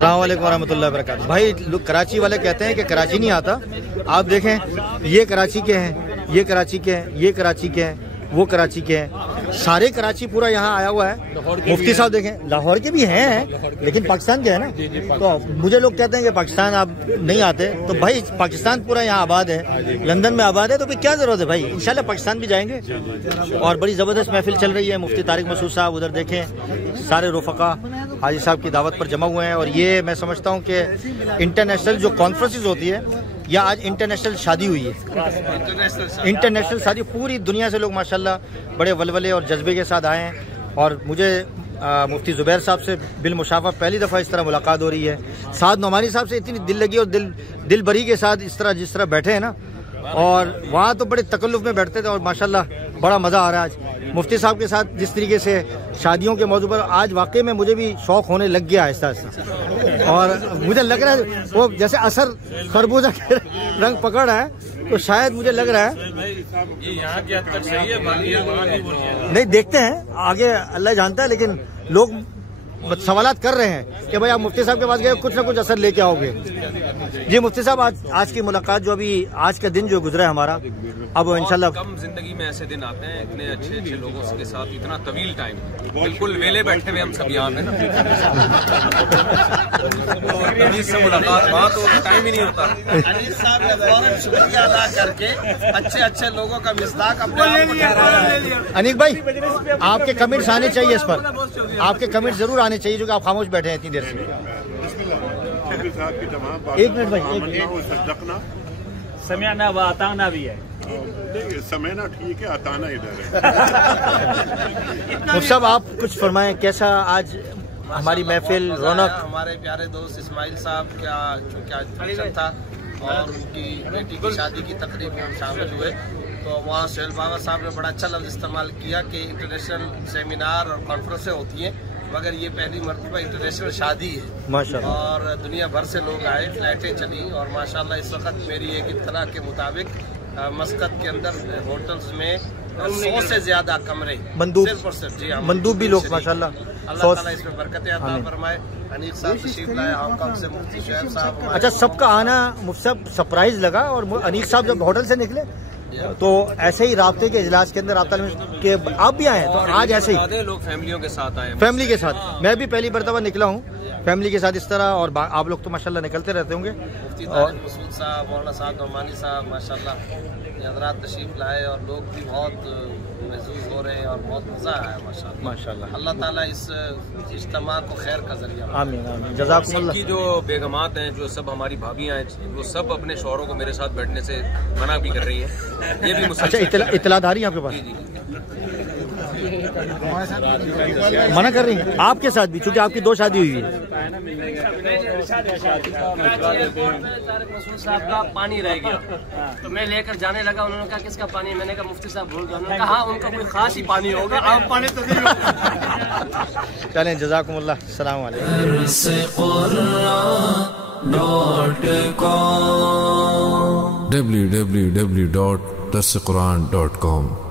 अस्सलाम वालेकुम रहमतुल्लाहि व बरकातहू। भाई लोग कराची वाले कहते हैं कि कराची नहीं आता। आप देखें ये कराची के हैं, ये कराची के हैं, ये कराची के हैं, वो कराची के हैं, सारे कराची पूरा यहाँ आया हुआ है। मुफ्ती साहब देखें लाहौर के भी हैं लेकिन पाकिस्तान के हैं ना। तो मुझे लोग कहते हैं कि पाकिस्तान आप नहीं आते, तो भाई पाकिस्तान पूरा यहाँ आबाद है, लंदन में आबाद है, तो फिर क्या जरूरत है भाई। इंशाल्लाह पाकिस्तान भी जाएंगे और बड़ी ज़बरदस्त महफिल चल रही है। मुफ्ती तारिक मसूद साहब उधर देखें, सारे रुफ़क़ा हाजी साहब की दावत पर जमा हुए हैं। और ये मैं समझता हूँ कि इंटरनेशनल जो कॉन्फ्रेंसेस होती है या आज इंटरनेशनल शादी हुई है, इंटरनेशनल शादी, पूरी दुनिया से लोग माशाल्लाह बड़े वलवले और जज्बे के साथ आए हैं। और मुझे मुफ्ती ज़ुबैर साहब से बिलमुशाफा पहली दफ़ा इस तरह मुलाकात हो रही है। साद नोमानी साहब से इतनी दिल लगी और दिल बरी के साथ इस तरह जिस तरह बैठे हैं ना, और वहाँ तो बड़े तकल्लुफ़ में बैठते थे और माशाल्लाह बड़ा मज़ा आ रहा है आज मुफ्ती साहब के साथ जिस तरीके से शादियों के मौजू पर। आज वाकई में मुझे भी शौक़ होने लग गया आहिस्ता आहिस्ता, और मुझे लग रहा है वो जैसे असर खरबूजा के रंग पकड़ रहा है, तो शायद मुझे लग रहा है ये यहाँ की हद तक सही है, नहीं देखते हैं आगे अल्लाह जानता है। लेकिन लोग सवालात कर रहे हैं कि भाई आप मुफ्ती साहब के पास गए, कुछ ना कुछ असर लेके आओगे। जी मुफ्ती साहब, आज की मुलाकात जो अभी आज का दिन जो गुजरा है हमारा, अब इंशाल्लाह कम जिंदगी में ऐसे दिन आते हैं, इतने अच्छे अच्छे लोगों के साथ इतना तवील टाइम, बिल्कुल वेले बैठे हुए हम सब यहाँ पे ना से मुलाकात वहाँ तो टाइम ही नहीं होता। अनीस साहब ने फौरन शुक्रिया अदा करके अच्छे अच्छे लोगों का मिज़दाक अपने अनीक भाई आपके कमेंट्स आने चाहिए इस पर, आपके कमेंट्स जरूर आने चाहिए, जो कि आप खामोश बैठे हैं इतनी देर से। एक मिनट भाई, समयाना व अताना भी है, समयना ठीक है, अताना इधर है। मुफ्ती साहब आप कुछ फरमाएं, कैसा आज हमारी महफिल रौनक। हमारे प्यारे दोस्त इस्माइल साहब का चूँकि आज फंक्शन था और उनकी बेटी की शादी की तकरीब में हम शामिल हुए, तो वहाँ सोहेल बाबा साहब ने बड़ा अच्छा लफ्ज़ इस्तेमाल किया कि इंटरनेशनल सेमिनार और कॉन्फ्रेंसें होती हैं, मगर ये पहली मरतबा इंटरनेशनल शादी है माशाल्लाह, और दुनिया भर से लोग आए, फ्लाइटें चली, और माशाल्लाह इस वक्त मेरी एक इत्तला के मुताबिक मस्कत के अंदर होटल्स में 100 से ज्यादा कमरे मंदूब, सिर्फ और सिर्फ जी हाँ मंदूब भी लोग माशाल्लाह, अल्लाह ताला इसमें बरकतें अता फरमाए। अनीक साहब तशरीफ लाए हांगकांग से, मुफ्ती शुएब साहब। अच्छा, सबका आना मुफ्ती साहब सरप्राइज लगा, और अनीक साहब जब होटल से निकले तो ऐसे ही राब्ते के इजलास के अंदर के आप भी आए, तो आज ऐसे ही लोग फैमिलियों के साथ आए, फैमिली के साथ। मैं भी पहली मरतबा निकला हूँ फैमिली के साथ इस तरह, और आप लोग तो माशाल्लाह निकलते रहते होंगे। मुफ्ती तारिक मसूद साहब, मौलाना साद नोमानी साहब माशाल्लाह हज़रात तशरीफ लाए, और लोग भी बहुत महसूस हो रहे हैं और बहुत मज़ा आया माशाल्लाह। अल्लाह ताला इस इज्तिमा को खैर का जरिया। आमीन आमीन, जज़ाकुमुल्लाह। की जो बेगमात हैं, जो सब हमारी भाभियाँ हैं, वो सब अपने शौहरों को मेरे साथ बैठने से मना भी कर रही हैं। ये भी अच्छा इतलात आ रही है आपके पास? मना कर रही हैं आपके साथ भी, चूंकि आपकी 2 शादी हुई है। साहब का पानी रह गया, तो मैं लेकर जाने लगा, उन्होंने कहा किसका पानी, मैंने कहा मुफ्ती साहब भूल गया, उन्होंने कहा हाँ उनका कोई खास ही पानी होगा, आप पानी तो नहीं। चलें, जज़ाकुमुल्लाह, अस्सलाम वालेकुम। www.darsequran.com